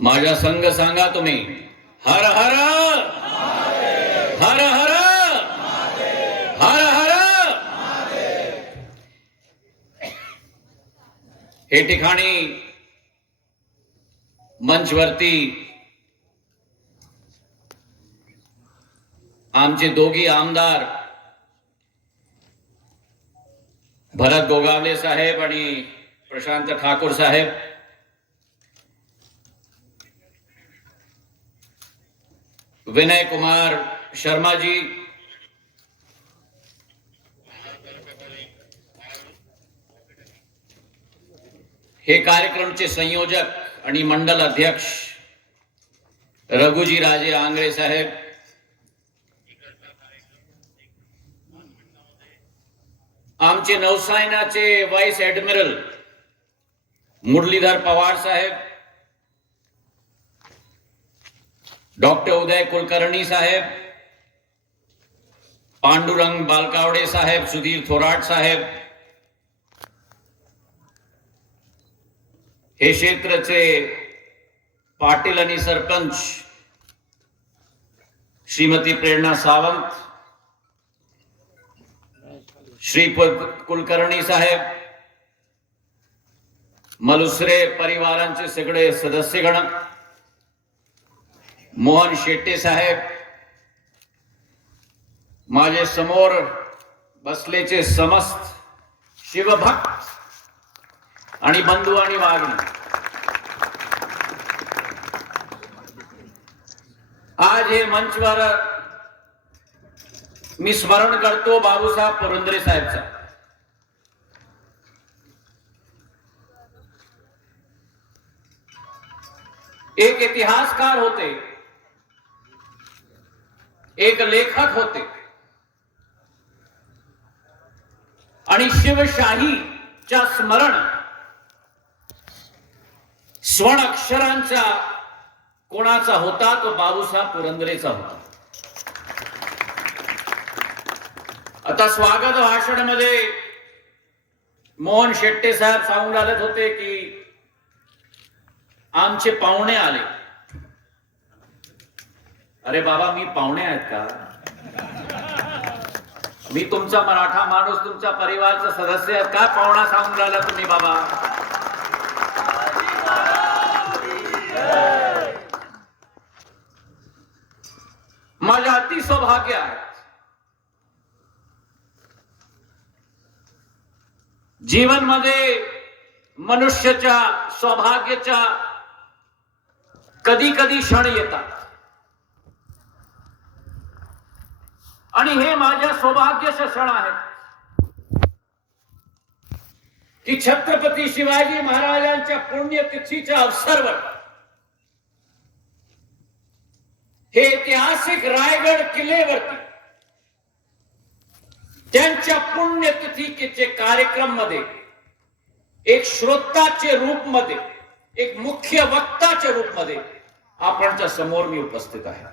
माझ्या संघ सांगा तुम्ही, हर हर हर हर हर हर. हे ठिकाणी मंचवरती आमचे दोघी आमदार भरत गोगावले साहेब आणि प्रशांत ठाकूर साहेब, विनय कुमार शर्मा जी, हे कार्यक्रमचे संयोजक आणि मंडल अध्यक्ष रघुजी राजे आंग्रे साहेब, आमचे नौसेनाचे व्हाईस ऍडमिरल मुरलीधर पवार साहेब, डॉक्टर उदय कुलकर्णी साहेब, पांडुरंग बालकावडे साहेब, सुधीर थोराट साहेब, हे क्षेत्रचे पाटील आणि सरपंच श्रीमती प्रेरणा सावंत, श्री कुलकर्णी साहेब, मलुसरे परिवारांचे सगळे सदस्यगण, मोहन शेट्टे साहेब, माझे समोर बसलेचे समस्त शिवभक्त आणि बंधू आणि वागणी, आज हे मंचवर मी स्मरण करतो बाबूसाहेब पुरंदरे साहेबचा. एक इतिहासकार होते, एक लेखक होते आणि शिवशाहीच्या स्मरण स्वर्ण अक्षरांचा कोणाचा होता तो बाबूसाहेब पुरंदरेचा होता. आता स्वागत भाषण मध्ये मोहन शेट्टे साहेब सांगून राहिलेत होते की आमचे पाहुणे आले. अरे बाबा, मी पाहुणे आहेत का? मी तुमचा मराठा माणूस, तुमच्या परिवारचा सदस्य आहे का? पाहुणा सांगून राहिला तुम्ही बाबा. माझ्या अति सौभाग्य आहे जीवन मध्ये मनुष्याच्या सौभाग्याच्या कधी कधी क्षण येतात आणि हे माझ्या सौभाग्याचे क्षण आहेत की छत्रपती शिवाजी महाराजांच्या पुण्यतिथीच्या अवसरवर हे ऐतिहासिक रायगड किल्ल्यावरती त्यांच्या पुण्यतिथीचे कार्यक्रम मध्ये एक श्रोताचे रूप मध्ये, एक मुख्य वक्ताच्या रूप मध्ये आपणच्या समोर मी उपस्थित आहे.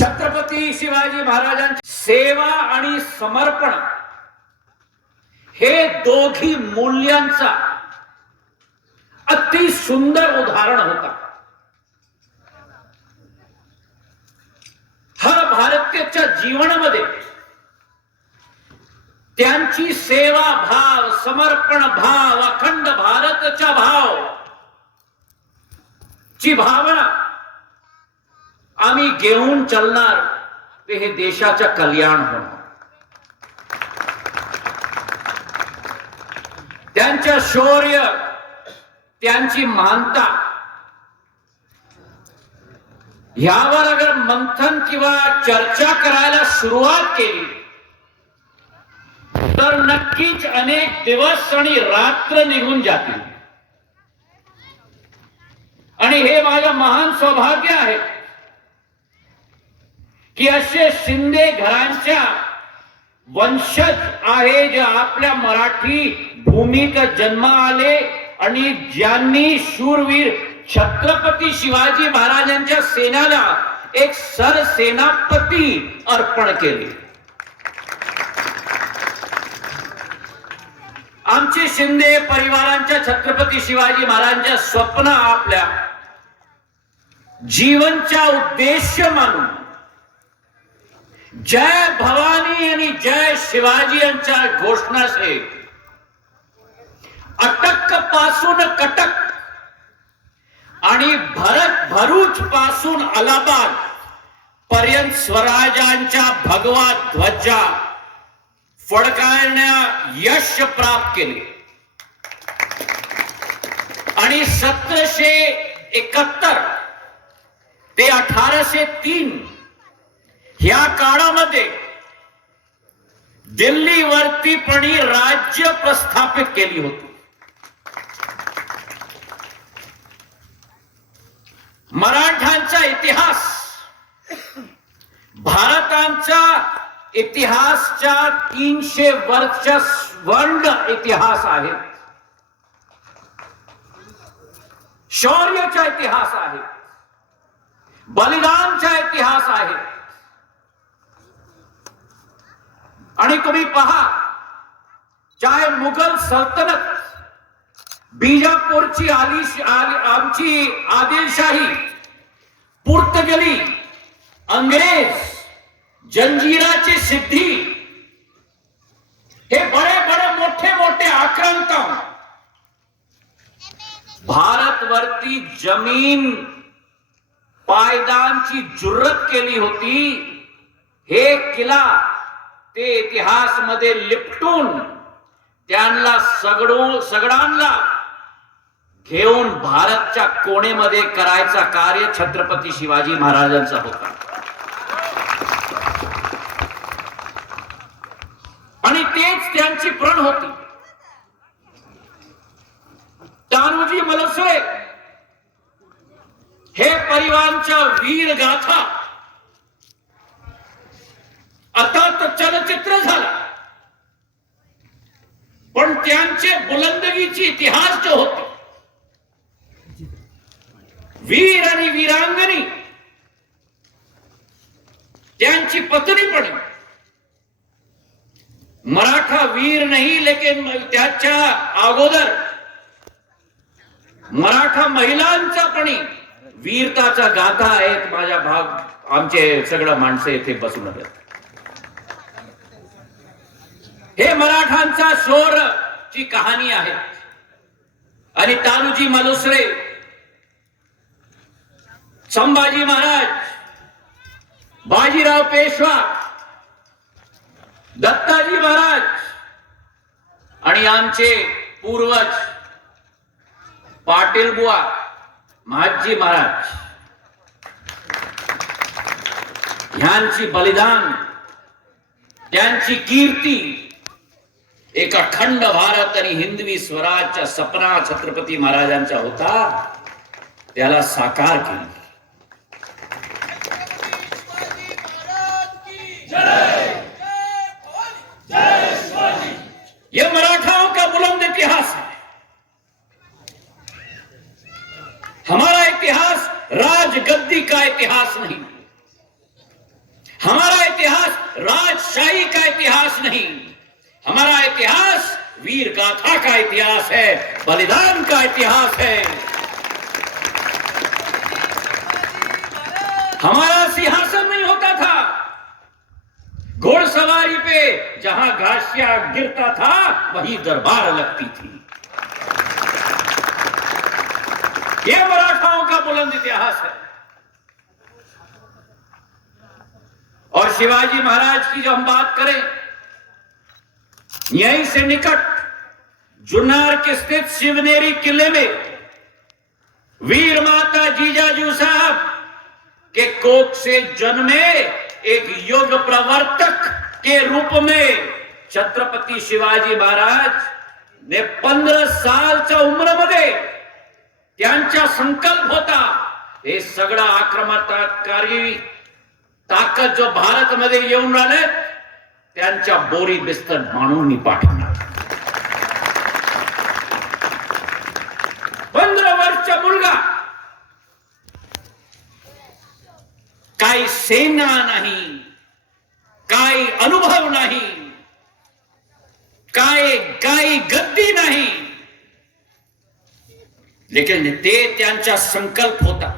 छत्रपती शिवाजी महाराजांची सेवा आणि समर्पण हे दोघी मूल्यांचा अति सुंदर उदाहरण होता. हर भारतीयाच्या जीवनामध्ये त्यांची सेवा भाव, समर्पण भाव, अखंड भारताच्या भाव ची भावना आम्ही घेऊन चालणार ते हे देशाचं कल्याण होणार. त्यांचं शौर्य, त्यांची महानता यावर अगर मंथन किंवा चर्चा करायला सुरुवात केली तर नक्कीच अनेक दिवस आणि रात्र निघून जातील. आणि हे माझं महान सौभाग्य आहे की असे शिंदे घरांच्या वंशज आहे जे आपल्या मराठी भूमीत जन्म आले आणि ज्यांनी शूरवीर छत्रपती शिवाजी महाराजांच्या सेनाला एक सरसेनापती अर्पण केले. आमचे शिंदे परिवारांच्या छत्रपती शिवाजी महाराजांच्या स्वप्न आपल्या जीवनचा उद्देश मानून जय भवानी आणि जय शिवाजी यांच्या घोषणा से अटक पासून कटक आणि भरूच पासून अलाहाबाद पर्यंत स्वराज्यांच्या भगवा ध्वजा फडकावण्या यश प्राप्त केले आणि 1771 ते 1803 ह्या काळामध्ये दिल्लीवरती पण राज्य प्रस्थापित केली होती. मराठ्यांचा इतिहास भारतांचा इतिहासच्या 300 वर्षाचा स्वर्ण इतिहास आहे. शौर्याचा इतिहास आहे, बलिदानचा इतिहास आहे. आणि तुम्ही पहा, चाहे मुघल सल्तनत, बीजापूरची आमची आदिलशाही, पुर्तगाली, अंग्रेज, जंजीराची सिद्धी, हे बड़े बड़े मोठे मोठे आक्रांत भारतवरती जमीन पायदानची जुर्रत केली होती. हे किला ते इतिहास मध्ये लिपटून त्यांना सगळ्यांना घेऊन भारतच्या कोणेमध्ये करायचा कार्य छत्रपती शिवाजी महाराजांचा होता. आणि तेच त्यांची प्रण होती. तानुजी मलसे हे परिवारांच्या वीर गाथा आता तर चलचित्र झाला, पण त्यांचे बुलंदगीचे इतिहास जो होते, वीर आणि वीरांगणी, त्यांची पत्नीपणी, मराठा वीर नाही लेकिन त्याच्या अगोदर मराठा महिलांचा पण वीरताचा गाथा आहेत. माझ्या भाग आमचे सगळं माणसं इथे बसून आहेत. हे मराठांचा शौर ची कहाणी आहे. आणि तानुजी मलुसरे, संभाजी महाराज, बाजीराव पेशवा, दत्ताजी महाराज आणि आमचे पूर्वज पाटील बुवा, महाजी महाराज, ह्यांची बलिदान, त्यांची कीर्ती एक अखंड भारत आणि हिंदवी स्वराजचा सपना छत्रपती महाराजांचा होता, त्याला साकार केली. ये मराठाओं का बुलंद इतिहास है. हमारा इतिहास राजगद्दी का इतिहास नहीं, हमारा इतिहास राजशाही का इतिहास नहीं, हमारा इतिहास वीर गाथा का इतिहास है, बलिदान का इतिहास है. हमारा सिंहासन नहीं होता था, घोड़सवारी पे जहां घासिया गिरता था वहीं दरबार लगती थी. ये मराठाओं का बुलंद इतिहास है. और शिवाजी महाराज की जो हम बात करें, यहीं से निकट जुन्नर के स्थित शिवनेरी किले में वीर माता जीजाजू साहब के कोख से जन्मे एक युग प्रवर्तक के रूप में छत्रपती शिवाजी महाराज ने 15 सालच्या उमरेमध्ये त्यांचा संकल्प होता, हे सगळं आक्रमणकारी ताकद जो भारत मध्ये येऊन राहिले त्यांच्या बोरी बिस्तर माणून पाठवणार. 15 वर्षाचा मुलगा, काही सेना नाही, काही अनुभव नाही, काय काही गद्दी नाही, लेकिन ते त्यांचा संकल्प होता.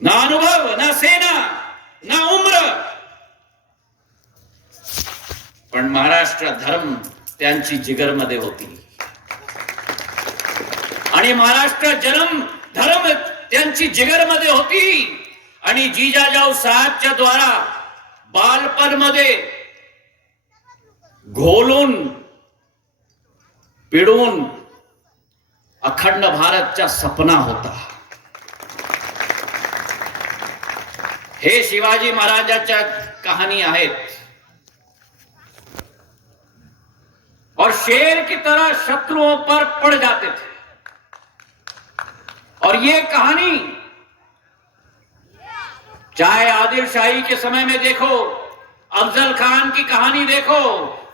ना अनुभव, ना सेना, ना उम्र, पण महाराष्ट्र धर्म त्यांची जिगरमध्ये होती. आणि महाराष्ट्र जन्म धर्म त्यांची जिगरमध्ये होती. आणि जिजाऊ साहेबच्या द्वारा बालपणमध्ये घोलून पिळून अखंड भारतचा सपना होता. हे शिवाजी महाराजांच्या कहानी आहेत. और शेर की तरह शत्रुओं पर पड़ जाते थे. और ये कहानी चाहे आदिल शाही के समय में देखो, अफजल खान की कहानी देखो,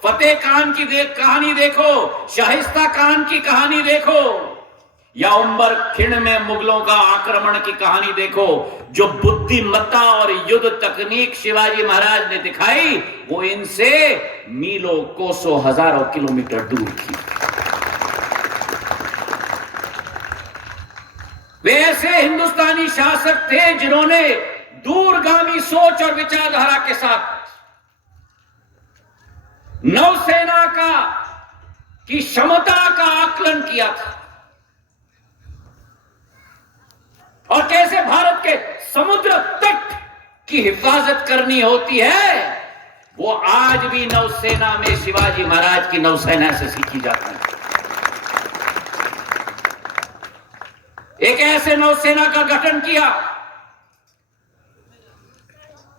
फतेह खान की कहानी देखो, शाहिस्ता खान की कहानी देखो, या उम्बर खिंड में मुगलों का आक्रमण की कहानी देखो, जो बुद्धिमत्ता और युद्ध तकनीक शिवाजी महाराज ने दिखाई वो इनसे मीलों कोसों हजारों किलोमीटर दूर थी. वे ऐसे हिंदुस्तानी शासक थे जिन्होंने दूरगामी सोच और विचारधारा के साथ नौसेना की क्षमता का आकलन किया था. और कैसे भारत के समुद्र तट की हिफाजत करनी होती है वो आज भी नौसेना में शिवाजी महाराज की नौसेना से सीखी जाती है. एक ऐसे नौसेना का गठन किया.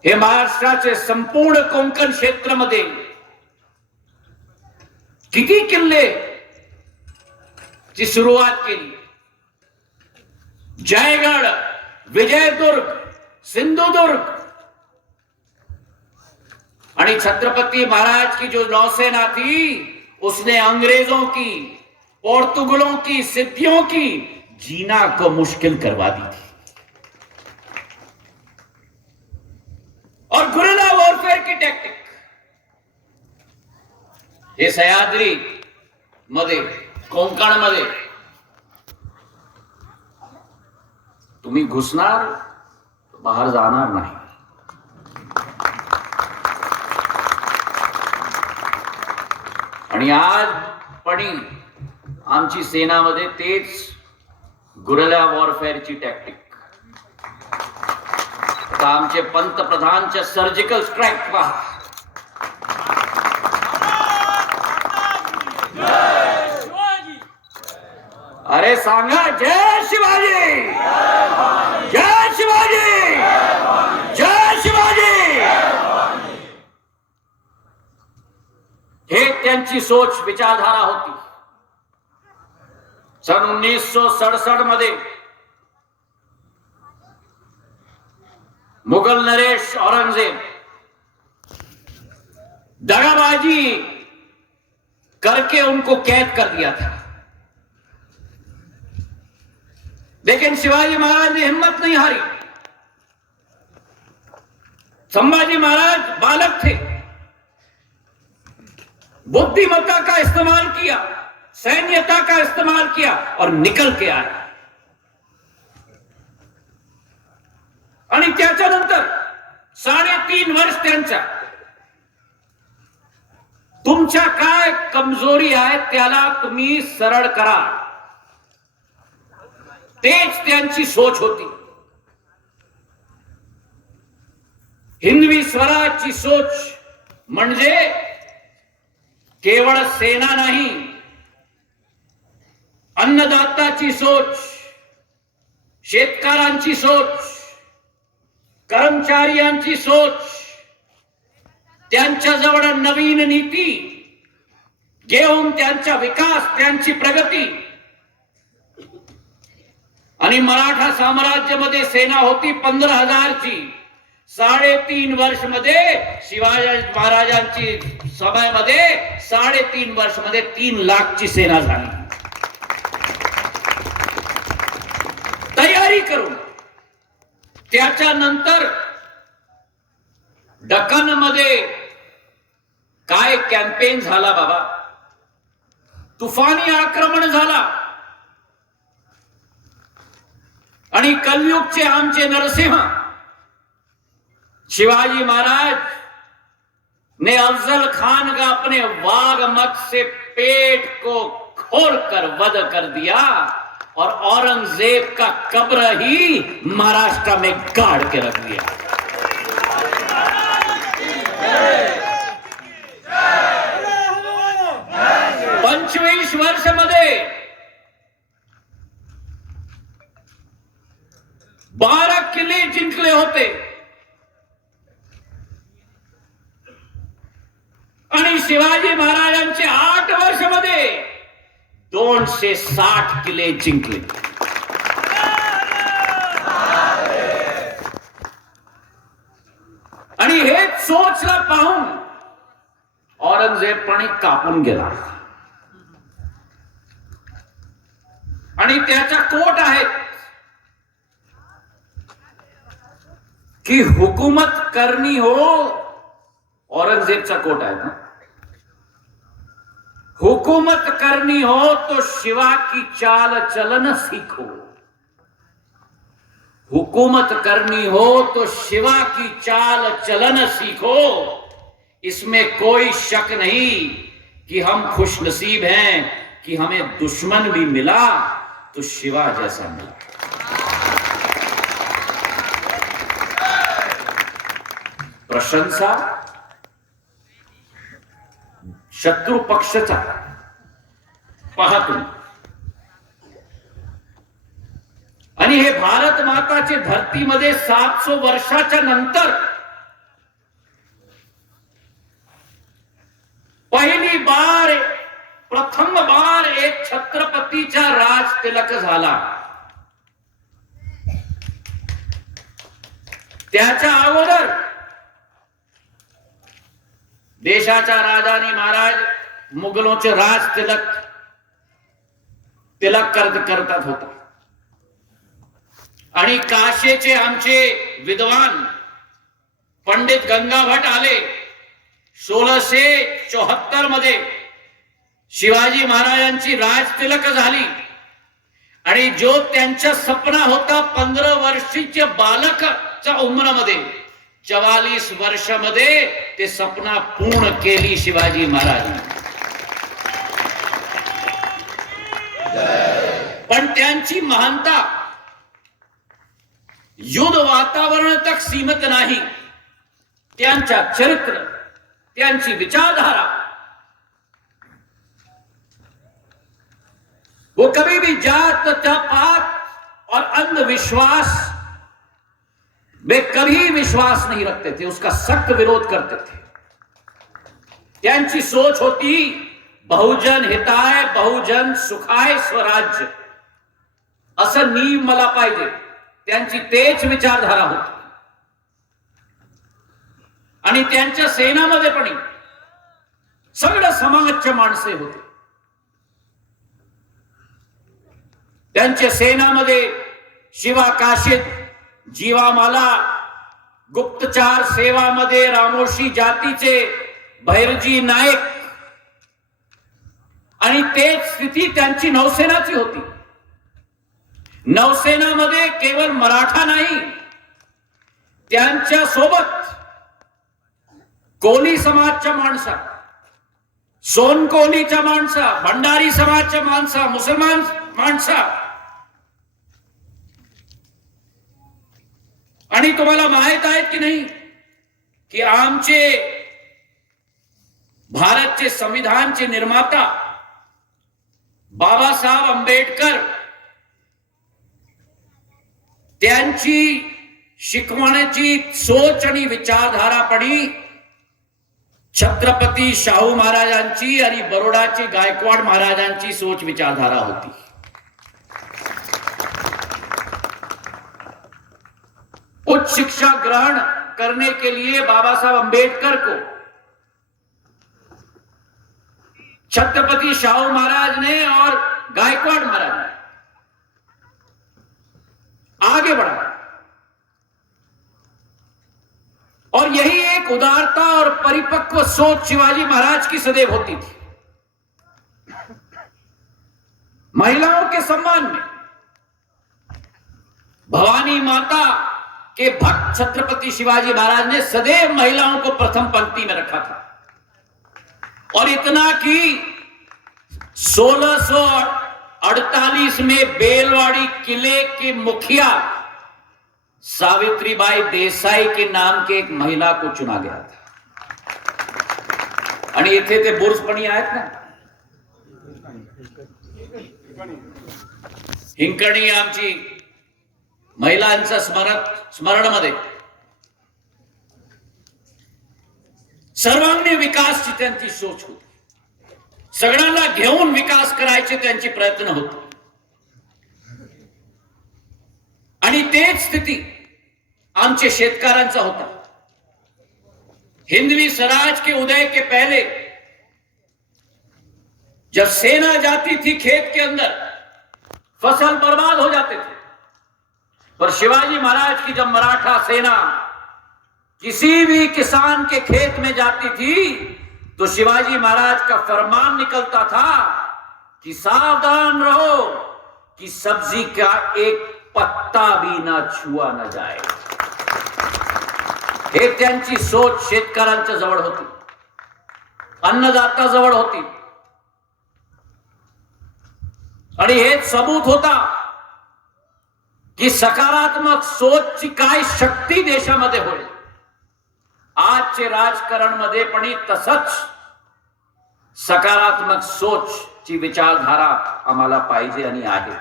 हे महाराष्ट्राचे संपूर्ण कोकण क्षेत्रामध्ये किती किल्ले ची सुरुवात केली. जयगढ़, विजयदुर्ग, सिंधुदुर्ग, आणि छत्रपति महाराज की जो नौसेना थी उसने अंग्रेजों की, पोर्तुगलों की सिद्धियों की जीना को मुश्किल करवा दी थी. और गुरिल्ला वॉरफेयर की टॅक्टिक हे सह्याद्री मध्ये, कोकण मध्ये तुम्ही घुसणार बाहेर जाणार नाही. आणि आज पण आमची सेनामध्ये तेच गुरिल्ला वॉरफेअरची टॅक्टिक. आता आमचे पंतप्रधानचे सर्जिकल स्ट्राइक पहा. अरे सांगा जय शिवाजी, जय शिवाजी, जय शिवाजी. हे त्यांची सोच विचारधारा होती. सन 1967 मध्ये मुगल नरेश औरंगजेब दगाबाजी करके उनको कैद कर दिया था. लेकिन शिवाजी महाराज ने हिम्मत नहीं हारी. संभाजी महाराज बालक थे, बुद्धिमत्ता का इस्तेमाल किया, सैन्यता का इस्तेमाल किया और निकल के आए. आणि त्याच्यानंतर 3.5 वर्ष त्यांच्या तुमच्या काय कमजोरी आहे त्याला तुम्ही सरळ करा. तेच त्यांची सोच होती. हिंदवी स्वराजची सोच म्हणजे केवळ सेना नाही, अन्नदाताची सोच, शेतकऱ्यांची सोच, कर्मचाऱ्यांची सोच, त्यांच्याजवळ नवीन नीती घेऊन त्यांचा विकास, त्यांची प्रगती. आणि मराठा साम्राज्यामध्ये सेना होती 15,000 ची. 3.5 वर्ष मध्ये शिवाजी महाराजांची समयमध्ये 3.5 वर्ष मध्ये 3 लाख ची सेना झाली. तयारी करून त्याच्यानंतर दक्खन मध्ये काय कॅम्पेन झाला बाबा, तुफानी आक्रमण झाला आणि कलयुगचे आमचे नरसिंह शिवाजी महाराज ने अफजल खान का अपने वाग मत से पेट को खोलकर वध कर दिया और औरंगजेब का कब्र ही महाराष्ट्र में गाड़ के रख दिया। 25 वर्षामध्ये 12 किल्ले जिंकले होते आणि शिवाजी महाराजांचे 8 वर्षामध्ये 260 किल्ले जिंकले। आणि हेच सोचला पाहून औरंगजेबपणे कापून गेला आणि त्याचा कोट आहे की हुकूमत करनी हो, औरंगजेबचा कोट आहे ना, हुकूमत करनी हो तो शिवा की चाल चलन सीखो, हुकूमत करनी हो तो शिवा की चाल चलन सीखो। इसमें कोई शक नहीं कि हम खुशनसीब हैं कि हमें दुश्मन भी मिला तो शिवा जैसा मिला। प्रशंसा शत्रु पक्षाचा पहा तुम्ही, आणि हे भारत माताचे धरतीमध्ये 700 वर्षाच्या नंतर प्रथम बार एक छत्रपतीचा राज तिलक झाला। त्याच्या अगोदर देशाचा राजानी महाराज मुघलोंचे राज तिलक करतात होता आणि काशीचे आमचे विद्वान पंडित गंगाभट आले 1674 मध्ये शिवाजी महाराजांची राज तिलक झाली आणि जो त्यांचा सपना होता 15 वर्षीच्या बालकाच्या उमरामध्ये 44 वर्षामध्ये ते सपना पूर्ण केली शिवाजी महाराजांनी। पण त्यांची महानता युद्ध वातावरण तक सीमित नाही, त्यांचा चरित्र, त्यांची विचारधारा वो कभी भी जात पात और अंधविश्वास में कभी विश्वास नहीं रखते थे, उसका सख्त विरोध करते थे। त्यांची सोच होती बहुजन हिताय बहुजन सुखाय स्वराज्य, असं नीव मला पाहिजे, त्यांची तेच विचारधारा होती। आणि त्यांच्या सेनामध्ये पण सगळं समाजचे माणसे होते। त्यांच्या सेनामध्ये शिवा काशीद, जीवामाला, गुप्तचार सेवामध्ये रामोशी जातीचे भैरजी नायक आणि तेच स्थिती त्यांची नौसेनाची होती। नौसेनामध्ये केवळ मराठा नाही, त्यांच्या सोबत कोली समाजच्या माणसा, सोनकोलीच्या माणसा, भंडारी समाजच्या माणसा, मुसलमान माणसा, आणि तुम्हाला माहित आहे की नाही की आमचे भारतचे संविधानचे निर्माता बाबासाहेब आंबेडकर त्यांची शिकवण्याची सोच आणि विचारधारा पडी छत्रपती शाहू महाराजांची आणि बरोडाचे गायकवाड महाराजांची सोच विचारधारा होती। उच्च शिक्षा ग्रहण करने के लिए बाबा साहब अंबेडकर को छत्रपति शाहू महाराज ने और गायकवाड़ महाराज ने आगे बढ़ा और यही एक एक उदारता और परिपक्व सोच शिवाजी महाराज की सदैव होती थी। महिलाओं के सम्मान में भवानी माता के भक्त छत्रपति शिवाजी महाराज ने सदैव महिलाओं को प्रथम पंक्ति में रखा था। और इतना कि 1648 में बेलवाड़ी किले के मुखिया सावित्रीबाई देसाई के नाम के एक महिला को चुना गया था। आणि इथे ते बुर्जपणी आहेत ना, हिंकणी आमची महिलांच्या स्मरणमध्ये सर्वांगीण विकासची त्यांची सोच होती। सगळ्यांना घेऊन विकास करायचे त्यांचे प्रयत्न होते। आणि तेच स्थिती आमचे शेतकऱ्यांचा होता। हिंदवी स्वराज के उदय के पहले जब सेना जाती थी खेत के अंदर, फसल बर्बाद हो जाते थे। पर शिवाजी महाराज की जब मराठा सेना किसी भी किसान के खेत में जाती थी तो शिवाजी महाराज का फरमान निकलता था कि सावधान रहो कि सब्जी का एक पत्ता भी ना छुआ न जाए। हे त्यांची सोच शेतकऱ्यांच्या जवळ होती, अन्नदाता जवळ होती। आणि हे सबूत होता की सकारात्मक सोचची काय शक्ती देशामध्ये होईल। आजचे राजकारण मध्ये पण तसंच सकारात्मक सोचची विचारधारा आम्हाला पाहिजे आणि आहे।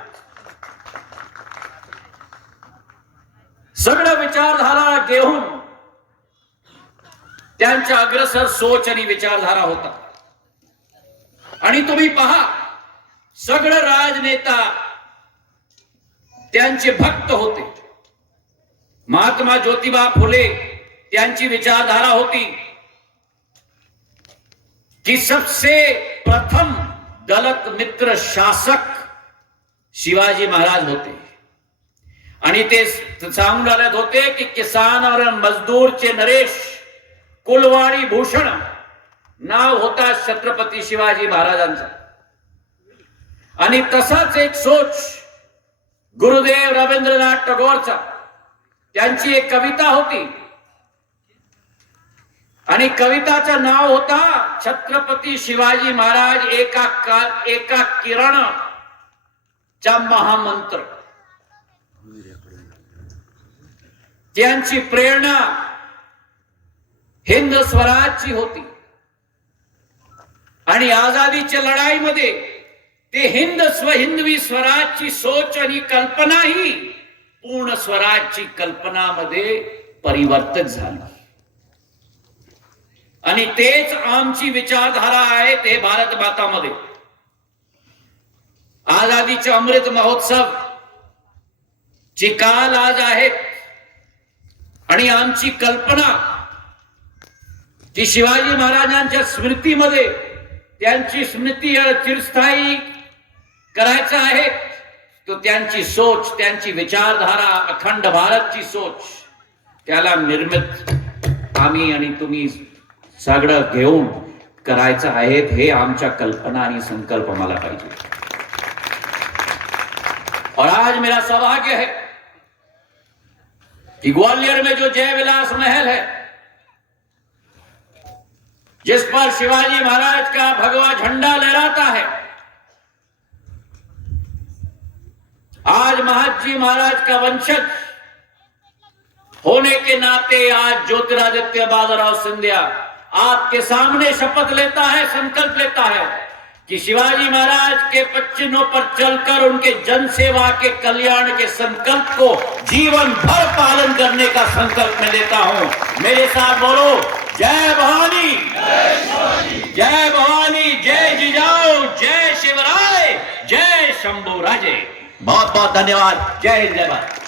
सगळं विचारधारा घेऊन त्यांच्या अग्रसर सोच आणि विचारधारा होता। आणि तुम्ही पहा, सगळं राजनेता त्यांचे भक्त होते। महात्मा ज्योतिबा फुले त्यांची विचारधारा होती कि सबसे प्रथम दलित मित्र शासक शिवाजी महाराज होते। आणि ते सांगून आलेत होते की किसान और मजदूरचे नरेश कुलवाडी भूषण नाव होता छत्रपती शिवाजी महाराजांचं। आणि तसाच एक सोच गुरुदेव रवींद्रनाथ टागोरचा, त्यांची एक कविता होती आणि कविताचं नाव होता छत्रपती शिवाजी महाराज एका किरणचा महामंत्र। त्यांची प्रेरणा हिंद स्वराजची होती। आणि आजादीच्या लढाईमध्ये ते हिंदवी स्वराजची सोच आणि कल्पना ही पूर्ण स्वराजची कल्पनामध्ये परिवर्तित झाली। आणि तेच आमची विचारधारा आहे ते भारत मातामध्ये। आजादीचे अमृत महोत्सव ची काल आज आहेत आणि आमची कल्पना की शिवाजी महाराजांच्या स्मृतीमध्ये त्यांची स्मृती चिरस्थायी करायचं आहे। तो त्यांची सोच, त्यांची विचारधारा, अखंड भारतची सोच, त्याला निर्मित आम्ही आणि तुम्ही सगळं घेऊन करायचं आहे। हे आमच्या कल्पना आणि संकल्प मला पाहिजे। और आज मेरा सौभाग्य है कि ग्वालियर में जो जय विलास महल है, जिस पर शिवाजी महाराज का भगवा झंडा लहराता है, आज महादजी महाराज का वंशज होने के नाते आज ज्योतिरादित्य बाबूराव सिंधिया आपके सामने शपथ लेता है, संकल्प लेता है कि शिवाजी महाराज के पच्चीनों पर चलकर उनके जन सेवा के कल्याण के संकल्प को जीवन भर पालन करने का संकल्प मैं लेता हूं। मेरे साथ बोलो, जय भवानी, जय भवानी, जय जिजाऊ, जय शिवराय, जय शंभू राजे। बहुत बहुत धन्यवाद। जय हिंद, जय भारत।